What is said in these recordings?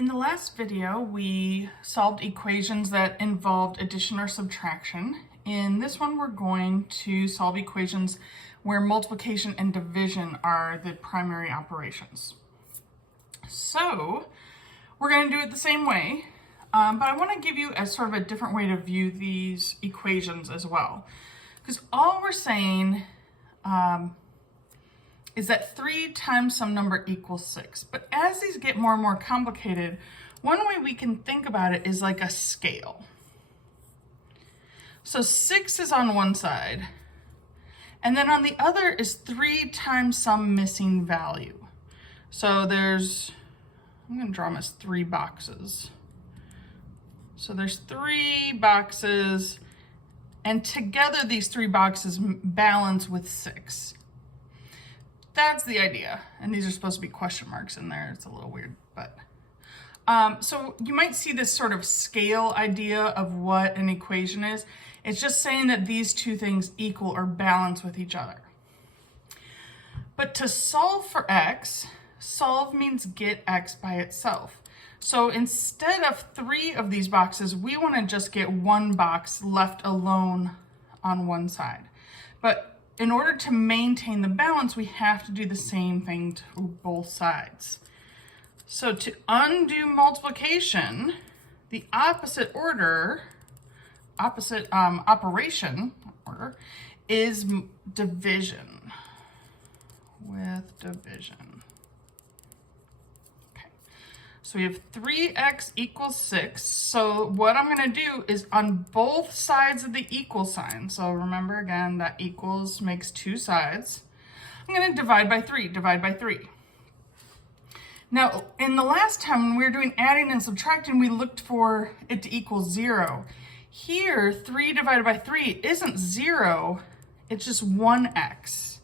In the last video, we solved equations that involved addition or subtraction. In this one, we're going to solve equations where multiplication and division are the primary operations. So we're going to do it the same way, but I want to give you a sort of a different way to view these equations as well. Because all we're saying is that 3 times some number equals 6. But as these get more and more complicated, one way we can think about it is like a scale. So 6 is on one side, and then on the other is 3 times some missing value. So I'm going to draw them as 3 boxes. So there's 3 boxes, and together these 3 boxes balance with 6. That's the idea. And these are supposed to be question marks in there. It's a little weird, but. So you might see this sort of scale idea of what an equation is. It's just saying that these two things equal or balance with each other. But to solve for x, solve means get x by itself. So instead of 3 of these boxes, we want to just get 1 box left alone on one side. But in order to maintain the balance, we have to do the same thing to both sides. So to undo multiplication, the opposite operation order is division with division. So we have 3x equals 6. So what I'm going to do is on both sides of the equal sign. So remember again, that equals makes 2 sides. I'm going to divide by 3, divide by 3. Now, in the last time when we were doing adding and subtracting, we looked for it to equal 0. Here, 3 divided by 3 isn't 0, it's just 1x.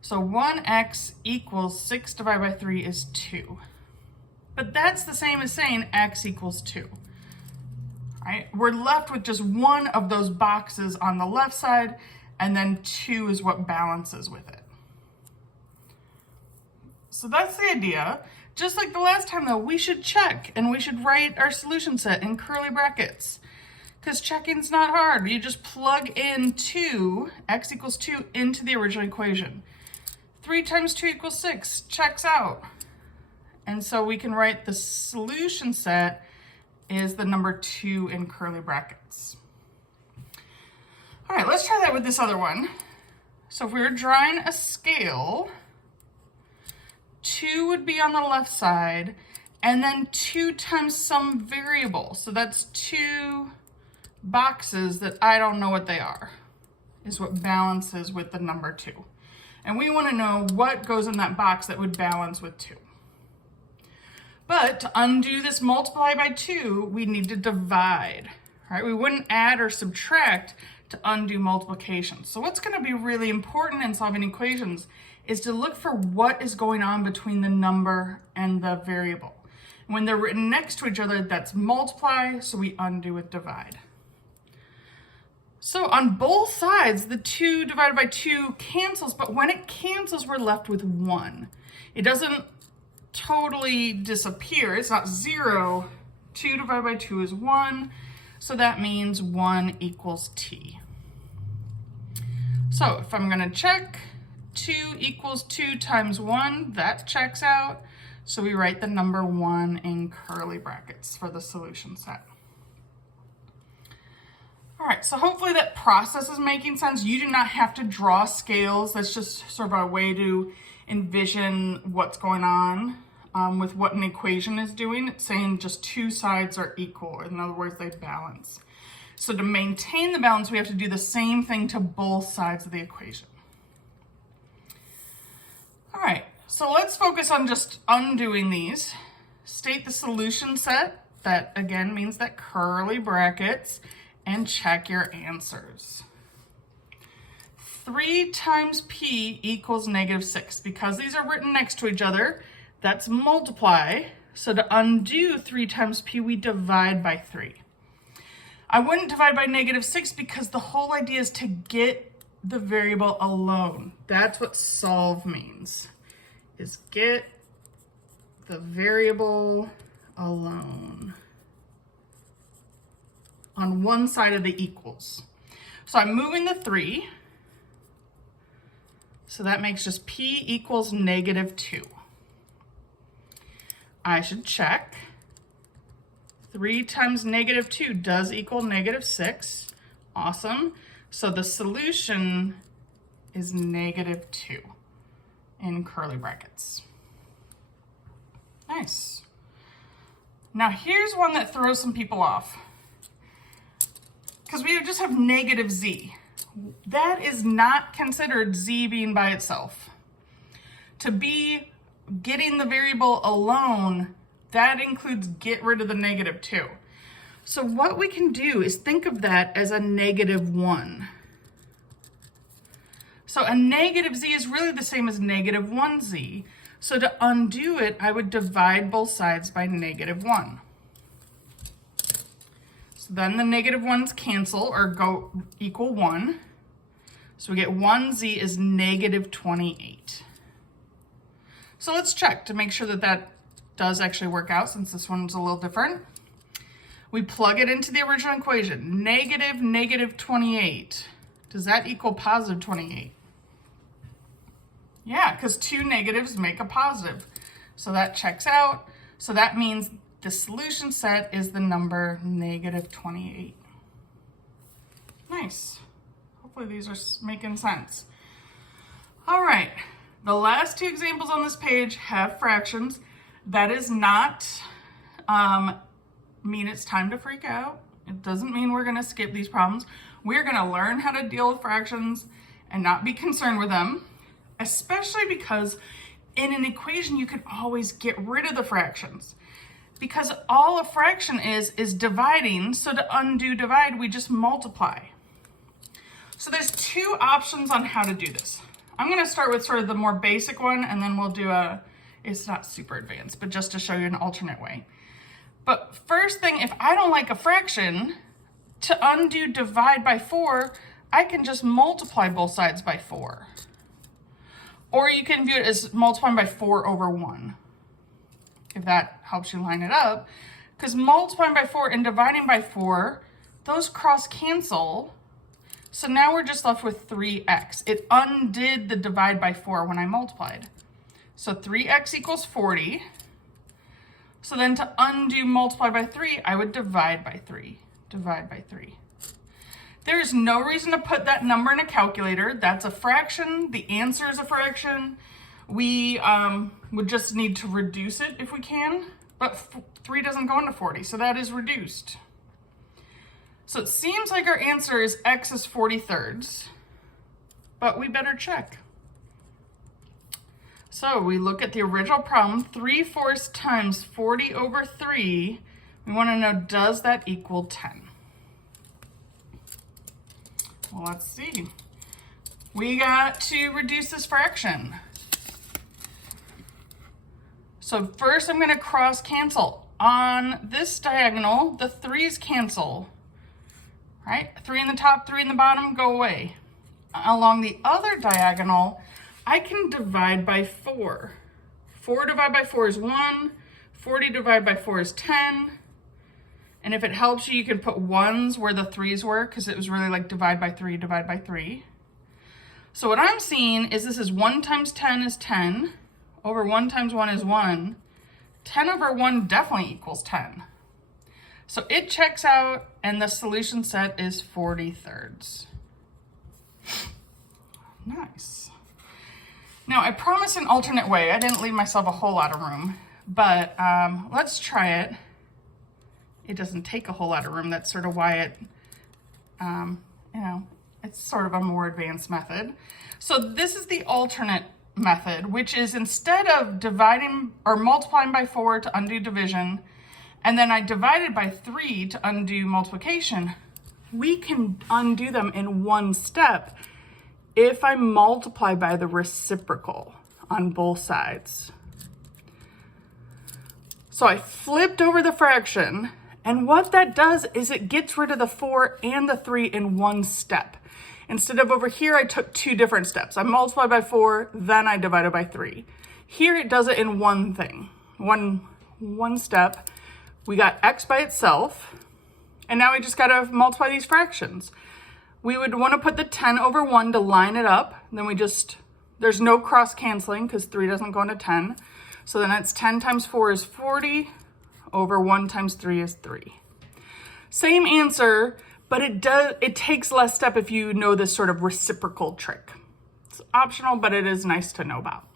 So 1x equals 6 divided by 3 is 2. But that's the same as saying x equals 2. Right? We're left with just one of those boxes on the left side, and then 2 is what balances with it. So that's the idea. Just like the last time though, we should check and we should write our solution set in curly brackets. Because checking's not hard. You just plug in 2, x equals 2, into the original equation. 3 times 2 equals 6, checks out. And so we can write the solution set is the number 2 in curly brackets. All right, let's try that with this other one. So if we were drawing a scale, 2 would be on the left side, and then 2 times some variable. So that's 2 boxes that I don't know what they are, is what balances with the number 2. And we want to know what goes in that box that would balance with 2. But to undo this multiply by 2, we need to divide, right? We wouldn't add or subtract to undo multiplication. So what's going to be really important in solving equations is to look for what is going on between the number and the variable. When they're written next to each other, that's multiply, so we undo with divide. So on both sides, the 2 divided by 2 cancels, but when it cancels, we're left with 1. It doesn't totally disappear. It's not 0. 2 divided by 2 is 1. So that means 1 equals t. So if I'm going to check, 2 equals 2 times 1, that checks out. So we write the number 1 in curly brackets for the solution set. All right, so hopefully that process is making sense. You do not have to draw scales. That's just sort of a way to envision what's going on with what an equation is doing. It's saying just 2 sides are equal. In other words, they balance. So to maintain the balance, we have to do the same thing to both sides of the equation. All right, so let's focus on just undoing these. State the solution set. That again means that curly brackets, and check your answers. 3 times p equals -6. Because these are written next to each other, that's multiply. So to undo 3 times p, we divide by 3. I wouldn't divide by -6 because the whole idea is to get the variable alone. That's what solve means, is get the variable alone on one side of the equals. So I'm moving the 3. So that makes just P equals -2. I should check. 3 times -2 does equal -6. Awesome. So the solution is -2 in curly brackets. Nice. Now here's one that throws some people off, because we just have -z. That is not considered z being by itself. To be getting the variable alone, that includes get rid of the -2. So what we can do is think of that as a -1. So a -z is really the same as -1z. So to undo it, I would divide both sides by -1. So then the -1's cancel or go equal 1. So we get 1z is -28. So let's check to make sure that that does actually work out, since this one's a little different. We plug it into the original equation. -28. Does that equal +28? Yeah, because 2 negatives make a positive. So that checks out. So that means the solution set is the number -28. Nice. Hopefully these are making sense. All right, the last 2 examples on this page have fractions. That does not mean it's time to freak out. It doesn't mean we're gonna skip these problems. We're gonna learn how to deal with fractions and not be concerned with them, especially because in an equation you can always get rid of the fractions. Because all a fraction is dividing, so to undo divide, we just multiply. So there's 2 options on how to do this. I'm gonna start with sort of the more basic one, and then we'll do it's not super advanced, but just to show you an alternate way. But first thing, if I don't like a fraction, to undo divide by 4, I can just multiply both sides by 4. Or you can view it as multiplying by 4 over 1, if that helps you line it up. Because multiplying by 4 and dividing by 4, those cross cancel. So now we're just left with 3x. It undid the divide by 4 when I multiplied. So 3x equals 40. So then to undo multiply by 3, I would divide by 3. Divide by 3. There's no reason to put that number in a calculator. That's a fraction. The answer is a fraction. We would just need to reduce it if we can. But 3 doesn't go into 40, so that is reduced. So it seems like our answer is x is 40/3, but we better check. So we look at the original problem, 3/4 times 40 over 3. We want to know, does that equal 10? Well, let's see. We got to reduce this fraction. So first I'm going to cross cancel. On this diagonal, the 3's cancel. Right? 3 in the top, 3 in the bottom, go away. Along the other diagonal, I can divide by 4. 4 divided by 4 is 1. 40 divided by 4 is 10. And if it helps you, you can put 1s where the 3's were, because it was really like divide by 3, divide by 3. So what I'm seeing is this is 1 times 10 is 10. Over 1 times 1 is 1. 10 over 1 definitely equals 10. So it checks out, and the solution set is 40/3. Nice. Now, I promised an alternate way. I didn't leave myself a whole lot of room, but let's try it. It doesn't take a whole lot of room. That's sort of why it, it's sort of a more advanced method. So this is the alternate method, which is instead of dividing or multiplying by 4 to undo division, and then I divided by 3 to undo multiplication, we can undo them in one step if I multiply by the reciprocal on both sides. So I flipped over the fraction, and what that does is it gets rid of the 4 and the 3 in one step. Instead of over here, I took 2 different steps. I multiplied by 4, then I divided by 3. Here it does it in one thing, one step. We got x by itself, and now we just gotta multiply these fractions. We would wanna put the 10 over 1 to line it up. Then there's no cross canceling because 3 doesn't go into 10. So then it's 10 times 4 is 40 over 1 times 3 is 3. Same answer, but it takes less step if you know this sort of reciprocal trick. It's optional, but it is nice to know about.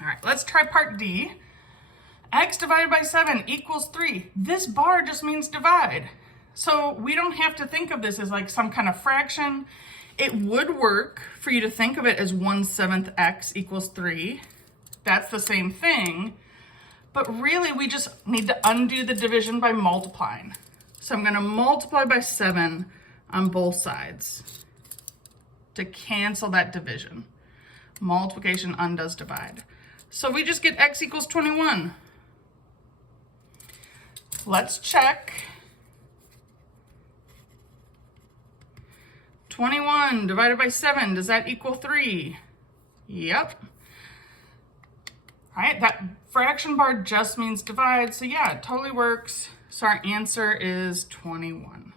All right, let's try part D. X divided by 7 equals 3. This bar just means divide. So we don't have to think of this as like some kind of fraction. It would work for you to think of it as 1/7 x equals 3. That's the same thing, but really we just need to undo the division by multiplying. So I'm gonna multiply by 7 on both sides to cancel that division. Multiplication undoes divide. So we just get x equals 21. Let's check. 21 divided by 7, does that equal 3? Yep. All right, that fraction bar just means divide, so yeah, it totally works. So our answer is 21.